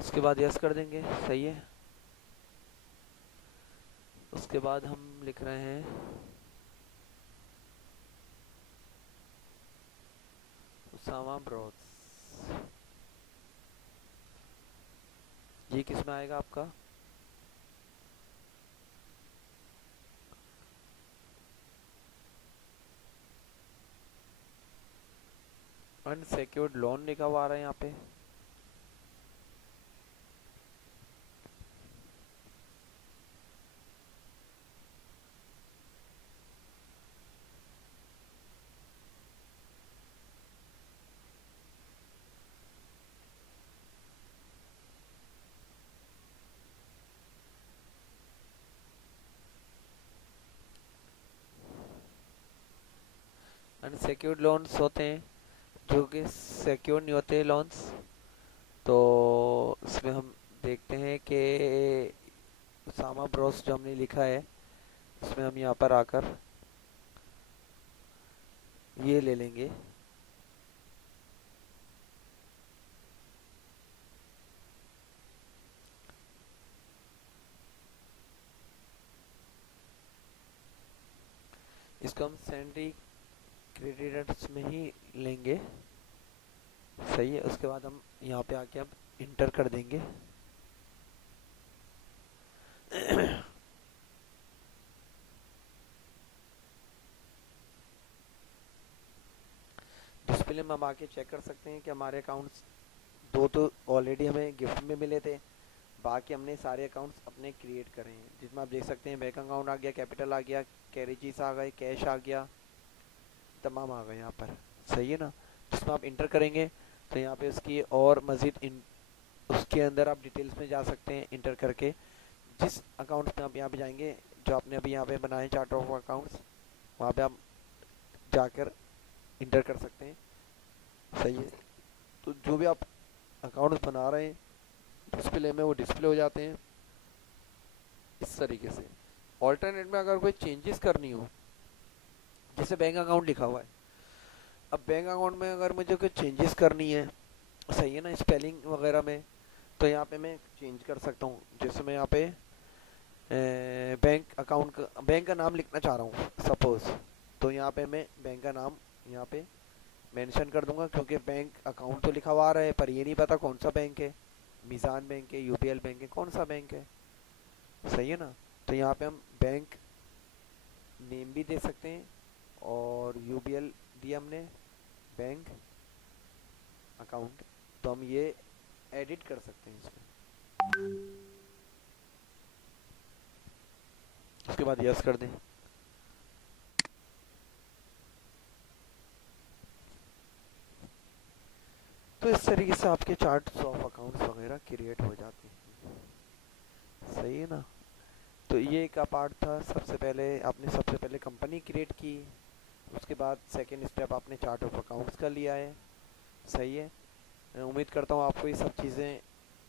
उसके बाद यस कर देंगे, सही है। उसके बाद हम लिख रहे हैं उसामा ब्रोस, ये किस में आएगा आपका, अनसेक्योर्ड लोन लिखा हुआ आ रहा है यहाँ पे। अनसेक्योर्ड लोन्स होते हैं जो कि सिक्योर नहीं होते लोन्स। तो इसमें हम देखते हैं कि उसामा ब्रोस जो हमने लिखा है, इसमें हम यहाँ पर आकर ये ले लेंगे, इसको हम सैंडी क्रेडिटर्स में ही लेंगे, सही है। उसके बाद हम यहाँ पे आके अब इंटर कर देंगे। डिस्प्ले में हम आके चेक कर सकते हैं कि हमारे अकाउंट्स दो तो ऑलरेडी हमें गिफ्ट में मिले थे, बाकी हमने सारे अकाउंट्स अपने क्रिएट करे हैं, जिसमें आप देख सकते हैं बैंक अकाउंट आ गया, कैपिटल आ गया, कैरेजीज आ गए, कैश आ गया, तमाम आ गए यहाँ पर, सही है ना। जिसमें आप इंटर करेंगे तो यहाँ पे उसकी और मज़ीद उसके अंदर आप डिटेल्स में जा सकते हैं इंटर करके। जिस अकाउंट्स में आप यहाँ पे जाएंगे, जो आपने अभी यहाँ पे बनाए चार्ट ऑफ अकाउंट्स, वहाँ पे आप जाकर इंटर कर सकते हैं, सही है। तो जो भी आप अकाउंट्स बना रहे हैं डिस्प्ले में, वो डिस्प्ले हो जाते हैं इस तरीके से। ऑल्टरनेट में अगर कोई चेंजेस करनी हो, जैसे बैंक अकाउंट लिखा हुआ है, अब बैंक अकाउंट में अगर मुझे कोई चेंजेस करनी है, सही है ना, स्पेलिंग वगैरह में, तो यहाँ पे मैं चेंज कर सकता हूँ। जैसे मैं यहाँ पे बैंक अकाउंट का, बैंक का नाम लिखना चाह रहा हूँ सपोज, तो यहाँ पे मैं बैंक का नाम यहाँ पे मेंशन कर दूंगा, क्योंकि बैंक अकाउंट तो लिखा हुआ आ रहा है पर ये नहीं पता कौन सा बैंक है, मीज़ान बैंक है, यूबीएल बैंक है, कौन सा बैंक है, सही है ना। तो यहाँ पे हम बैंक नेम भी दे सकते हैं, और यूबीएल दिया हमने, बैंक अकाउंट, तो हम ये एडिट कर सकते हैं इसमें। उसके बाद यस कर दें। से आपके चार्ट्स ऑफ अकाउंट्स वगैरह क्रिएट हो जाते हैं। सही है ना। तो ये एक पार्ट था। सबसे पहले कंपनी क्रिएट की, उसके बाद सेकंड स्टेप आपने चार्ट ऑफ अकाउंट्स का लिया है। सही है। मैं उम्मीद करता हूँ आपको ये सब चीज़ें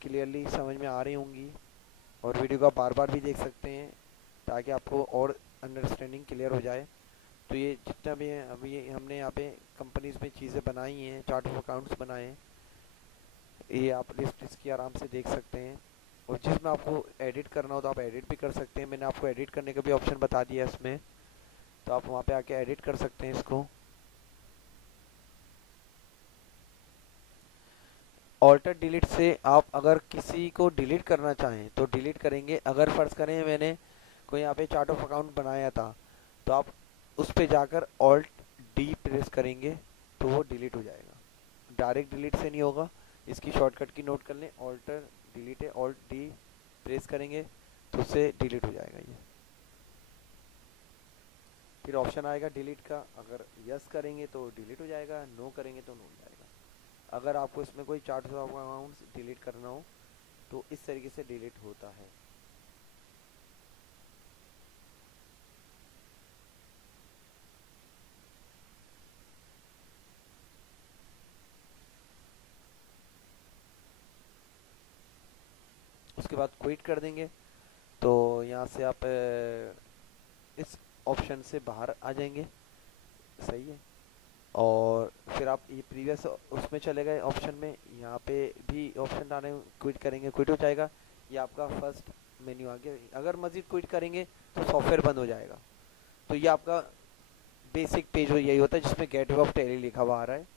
क्लियरली समझ में आ रही होंगी, और वीडियो को बार बार भी देख सकते हैं ताकि आपको और अंडरस्टैंडिंग क्लियर हो जाए। तो ये जितना भी है, अभी ये हमने यहाँ पे कंपनीज में चीज़ें बनाई हैं, चार्ट ऑफ अकाउंट्स बनाए हैं, ये आप लिस्ट इसकी आराम से देख सकते हैं। और जिसमें आपको एडिट करना हो तो आप एडिट भी कर सकते हैं। मैंने आपको एडिट करने का भी ऑप्शन बता दिया है इसमें, तो आप वहाँ पे आके एडिट कर सकते हैं इसको। ऑल्टर डिलीट से आप अगर किसी को डिलीट करना चाहें तो डिलीट करेंगे। अगर फर्ज करें मैंने कोई यहाँ पे चार्ट ऑफ अकाउंट बनाया था, तो आप उस पे जाकर ऑल्ट डी प्रेस करेंगे तो वो डिलीट हो जाएगा। डायरेक्ट डिलीट से नहीं होगा, इसकी शॉर्टकट की नोट कर लें। ऑल्टर डिलीट है, ऑल्ट डी प्रेस करेंगे तो उससे डिलीट हो जाएगा ये। फिर ऑप्शन आएगा डिलीट का, अगर यस करेंगे तो डिलीट हो जाएगा, नो करेंगे तो नो हो जाएगा। अगर आपको इसमें कोई चार्ट ऑफ अकाउंट्स डिलीट करना हो तो इस तरीके से डिलीट होता है। उसके बाद क्विट कर देंगे तो यहाँ से आप इस ऑप्शन से बाहर आ जाएंगे। सही है। और फिर आप ये प्रीवियस उसमें चले गए ऑप्शन में, यहाँ पे भी ऑप्शन डाले, क्विट करेंगे क्विट हो जाएगा। ये आपका फर्स्ट मेन्यू आ गया। अगर मजीद क्विट करेंगे तो सॉफ्टवेयर बंद हो जाएगा। तो ये आपका बेसिक पेज यही होता है जिसमें गेटवे ऑफ टैली लिखा हुआ आ रहा है।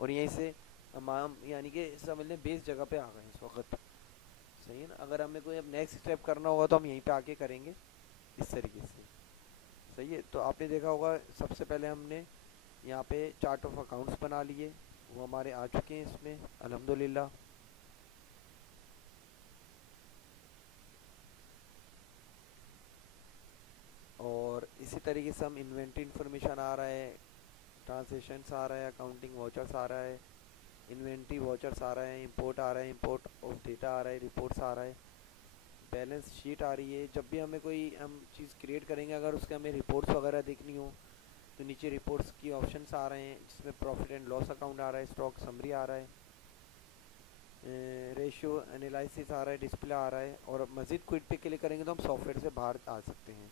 और यहीं से हम यानी कि समझ लें बेस जगह पे आ गए इस वक्त। सही है ना। अगर हमें कोई अब नेक्स्ट स्टेप करना होगा तो हम यहीं पे आके करेंगे इस तरीके से। सही है। तो आपने देखा होगा सबसे पहले हमने यहाँ पे चार्ट ऑफ अकाउंट्स बना लिए, वो हमारे आ चुके हैं इसमें अल्हम्दुलिल्लाह। और इसी तरीके से हम इन्वेंट्री इन्फॉर्मेशन आ रहा है, ट्रांसलेशंस आ रहा है, अकाउंटिंग वाउचर्स आ रहा है, इन्वेंट्री वाउचर्स आ रहा है, इंपोर्ट आ रहा है, इंपोर्ट ऑफ डेटा आ रहा है, रिपोर्ट्स आ रहा है, बैलेंस शीट आ रही है। जब भी हमें कोई हम चीज़ क्रिएट करेंगे, अगर उसके हमें रिपोर्ट्स वगैरह देखनी हो तो नीचे रिपोर्ट्स की ऑप्शंस आ रहे हैं जिसमें प्रॉफिट एंड लॉस अकाउंट आ रहा है, स्टॉक समरी आ रहा है, रेशियो एनालिसिस आ रहा है, डिस्प्ले आ रहा है। और मज़ीद क्विट पे क्लिक करेंगे तो हम सॉफ्टवेयर से बाहर आ सकते हैं।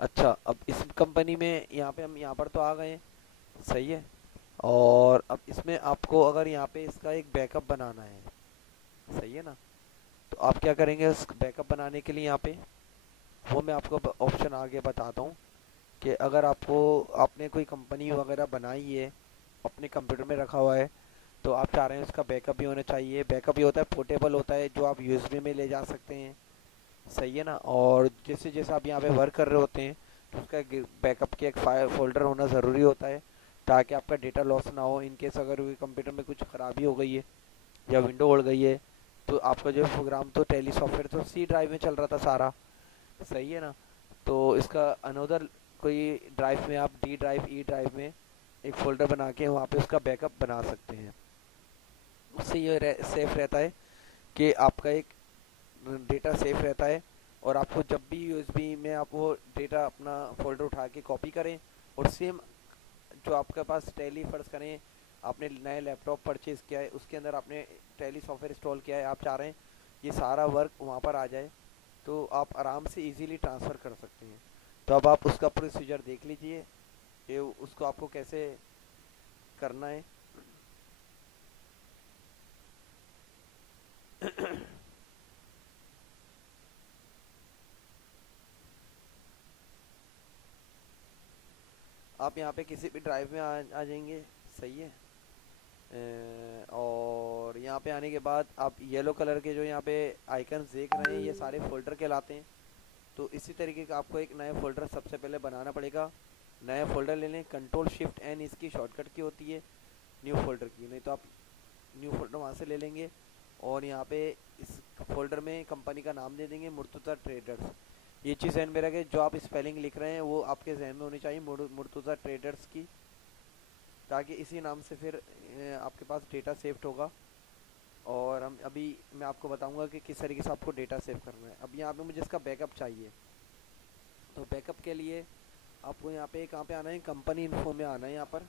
अच्छा, अब इस कंपनी में यहाँ पे हम यहाँ पर तो आ गए हैं। सही है। और अब इसमें आपको अगर यहाँ पे इसका एक बैकअप बनाना है, सही है ना, तो आप क्या करेंगे उस बैकअप बनाने के लिए यहाँ पे, वो मैं आपको ऑप्शन आगे बताता हूँ कि अगर आपको आपने कोई कंपनी वगैरह बनाई है, अपने कंप्यूटर में रखा हुआ है, तो आप चाह रहे हैं उसका बैकअप भी होना चाहिए। बैकअप ये होता है पोर्टेबल होता है जो आप यूएसबी में ले जा सकते हैं। सही है ना। और जैसे जैसे आप यहाँ पे वर्क कर रहे होते हैं तो उसका बैकअप की एक फाइल फोल्डर होना ज़रूरी होता है ताकि आपका डेटा लॉस ना हो। इनकेस अगर कंप्यूटर में कुछ ख़राबी हो गई है या विंडो उड़ गई है तो आपका जो प्रोग्राम तो टैली सॉफ्टवेयर तो सी ड्राइव में चल रहा था सारा। सही है ना। तो इसका अनदर कोई ड्राइव में आप डी ड्राइव ई ड्राइव में एक फ़ोल्डर बना के वहाँ पे उसका बैकअप बना सकते हैं। उससे ये सेफ रहता है कि आपका एक डेटा सेफ रहता है। और आपको जब भी यूएसबी में आप वो डेटा अपना फोल्डर उठा के कॉपी करें और सेम जो आपके पास टैली फर्ज करें आपने नया लैपटॉप परचेज़ किया है उसके अंदर आपने टैली सॉफ्टवेयर इंस्टॉल किया है, आप चाह रहे हैं ये सारा वर्क वहाँ पर आ जाए तो आप आराम से इजीली ट्रांसफ़र कर सकते हैं। तो अब आप उसका प्रोसीजर देख लीजिए कि उसको आपको कैसे करना है। आप यहाँ पे किसी भी ड्राइव में आ जाएंगे। सही है। और यहाँ पे आने के बाद आप येलो कलर के जो यहाँ पे आइकन्स देख रहे हैं ये सारे फोल्डर कहलाते हैं। तो इसी तरीके का आपको एक नया फोल्डर सबसे पहले बनाना पड़ेगा। नया फोल्डर ले लें, कंट्रोल शिफ्ट एन इसकी शॉर्टकट की होती है न्यू फोल्डर की, नहीं तो आप न्यू फोल्डर वहाँ से ले लेंगे। और यहाँ पे इस फोल्डर में कंपनी का नाम दे देंगे मुर्तज़ा ट्रेडर्स। ये चीज़ ध्यान में रखें, जो आप स्पेलिंग लिख रहे हैं वो आपके जहन में होनी चाहिए, मुर्तुज़ा ट्रेडर्स की, ताकि इसी नाम से फिर आपके पास डेटा सेव्ड होगा। और हम अभी मैं आपको बताऊंगा कि किस तरीके से आपको डेटा सेव करना है। अब यहाँ पे मुझे इसका बैकअप चाहिए, तो बैकअप के लिए आपको यहाँ पे कहाँ पे आना है, कंपनी इन्फो में आना है। यहाँ पर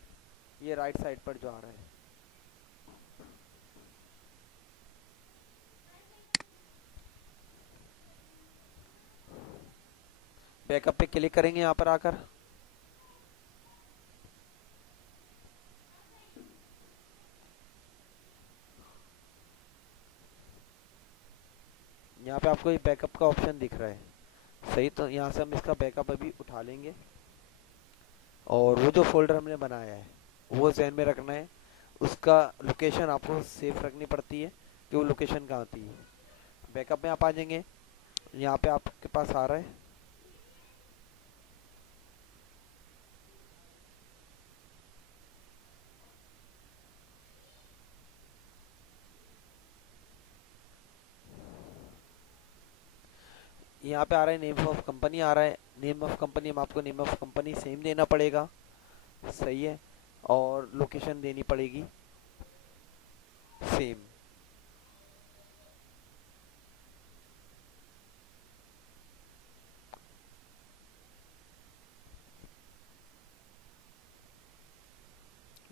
ये राइट साइड पर जो आ रहा है, बैकअप पे क्लिक करेंगे यहाँ पर आकर। यहाँ पे आपको ये बैकअप का ऑप्शन दिख रहा है, सही। तो यहाँ से हम इसका बैकअप अभी उठा लेंगे, और वो जो फोल्डर हमने बनाया है वो ध्यान में रखना है। उसका लोकेशन आपको सेफ रखनी पड़ती है कि वो लोकेशन कहाँ थी। बैकअप में आप आ जाएंगे, यहाँ पे आपके पास आ रहा है, यहाँ पे आ रहा है नेम ऑफ कंपनी आ रहा है। नेम ऑफ कंपनी में आपको नेम ऑफ कंपनी सेम देना पड़ेगा, सही है। और लोकेशन देनी पड़ेगी सेम।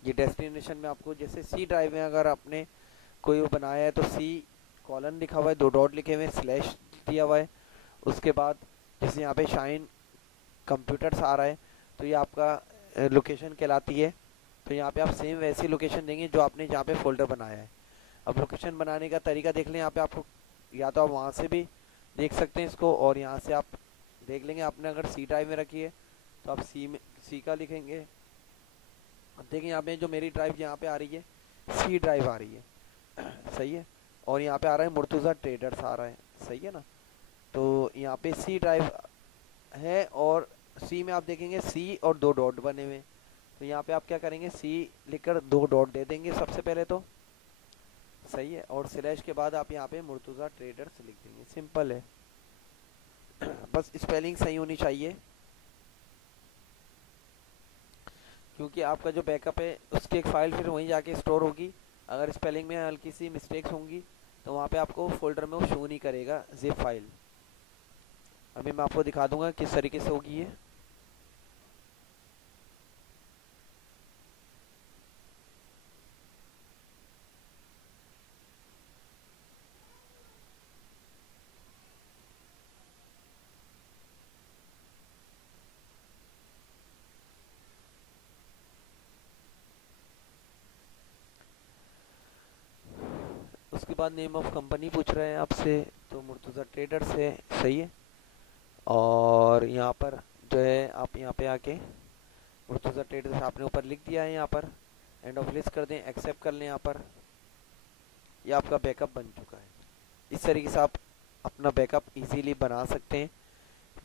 ये डेस्टिनेशन में आपको, जैसे सी ड्राइव में अगर आपने कोई वो बनाया है तो सी कॉलन लिखा हुआ है, दो डॉट लिखे हुए हैं, स्लैश दिया हुआ है। उसके बाद जैसे यहाँ पे शाइन कंप्यूटर्स आ रहा है, तो ये आपका लोकेशन कहलाती है। तो यहाँ पे आप सेम वैसी लोकेशन देंगे जो आपने जहाँ पे फोल्डर बनाया है। अब लोकेशन बनाने का तरीका देख लें, यहाँ पे आपको, या तो आप वहाँ से भी देख सकते हैं इसको, और यहाँ से आप देख लेंगे। आपने अगर सी ड्राइव में रखी है तो आप सी में सी का लिखेंगे। अब देखिए यहाँ पे जो मेरी ड्राइव यहाँ पे आ रही है, सी ड्राइव आ रही है, सही है। और यहाँ पे आ रहा है मुर्तुज़ा ट्रेडर्स आ रहा है, सही है ना। तो यहाँ पे सी ड्राइव है, और सी में आप देखेंगे सी और दो डॉट बने हुए। तो यहाँ पे आप क्या करेंगे, सी लिखकर दो डॉट दे देंगे सबसे पहले तो, सही है। और स्लैश के बाद आप यहाँ पे मुर्तुज़ा ट्रेडर्स लिख देंगे, सिंपल है। बस स्पेलिंग सही होनी चाहिए, क्योंकि आपका जो बैकअप है उसकी एक फ़ाइल फिर वहीं जाके स्टोर होगी। अगर स्पेलिंग में हल्की सी मिस्टेक्स होंगी तो वहाँ पे आपको फोल्डर में वो शो नहीं करेगा जिप फाइल। अभी मैं आपको दिखा दूंगा किस तरीके से होगी ये। उसके बाद नेम ऑफ कंपनी पूछ रहे हैं आपसे, तो मुर्तुज़ा ट्रेडर्स है, सही है। और यहाँ पर जो है आप यहाँ पे आके मुर्तुज़ा ट्रेडर्स आपने ऊपर लिख दिया है, यहाँ पर एंड ऑफ लिस्ट कर दें, एक्सेप्ट कर लें। यहाँ पर ये आपका बैकअप बन चुका है। इस तरीके से आप अपना बैकअप इजीली बना सकते हैं।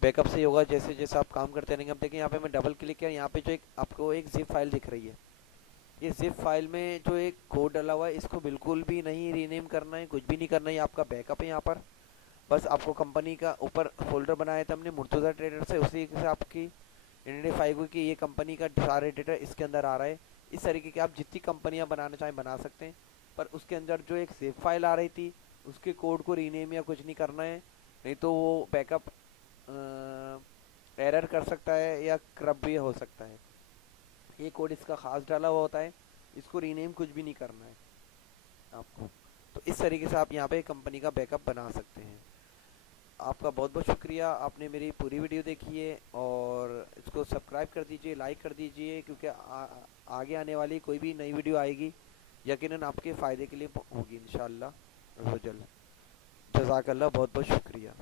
बैकअप से ही होगा जैसे जैसे आप काम करते रहेंगे। अब देखिए यहाँ पे मैं डबल क्लिक किया, यहाँ पे जो एक आपको एक जिप फाइल दिख रही है, ये जिप फाइल में जो एक कोड डाला हुआ है इसको बिल्कुल भी नहीं रीनेम करना है, कुछ भी नहीं करना है। ये आपका बैकअप है। यहाँ पर बस आपको कंपनी का ऊपर फोल्डर बनाया था हमने मुर्तुज़ा ट्रेडर से, उसी से आपकी आइडेंटिफाई हुई कि ये कंपनी का सारे डेटा इसके अंदर आ रहा है। इस तरीके की आप जितनी कंपनियां बनाना चाहें बना सकते हैं, पर उसके अंदर जो एक सेव फाइल आ रही थी उसके कोड को रीनेम या कुछ नहीं करना है, नहीं तो वो बैकअप एरर कर सकता है या करप्ट भी हो सकता है। ये कोड इसका खास डाला हुआ होता है, इसको रीनेम कुछ भी नहीं करना है आपको। तो इस तरीके से आप यहाँ पे कंपनी का बैकअप बना सकते हैं। आपका बहुत बहुत शुक्रिया, आपने मेरी पूरी वीडियो देखी है, और इसको सब्सक्राइब कर दीजिए, लाइक कर दीजिए, क्योंकि आगे आने वाली कोई भी नई वीडियो आएगी यकीनन आपके फ़ायदे के लिए होगी इंशाल्लाह अज़्ज़ वजल। जज़ाकल्लाह, बहुत बहुत शुक्रिया।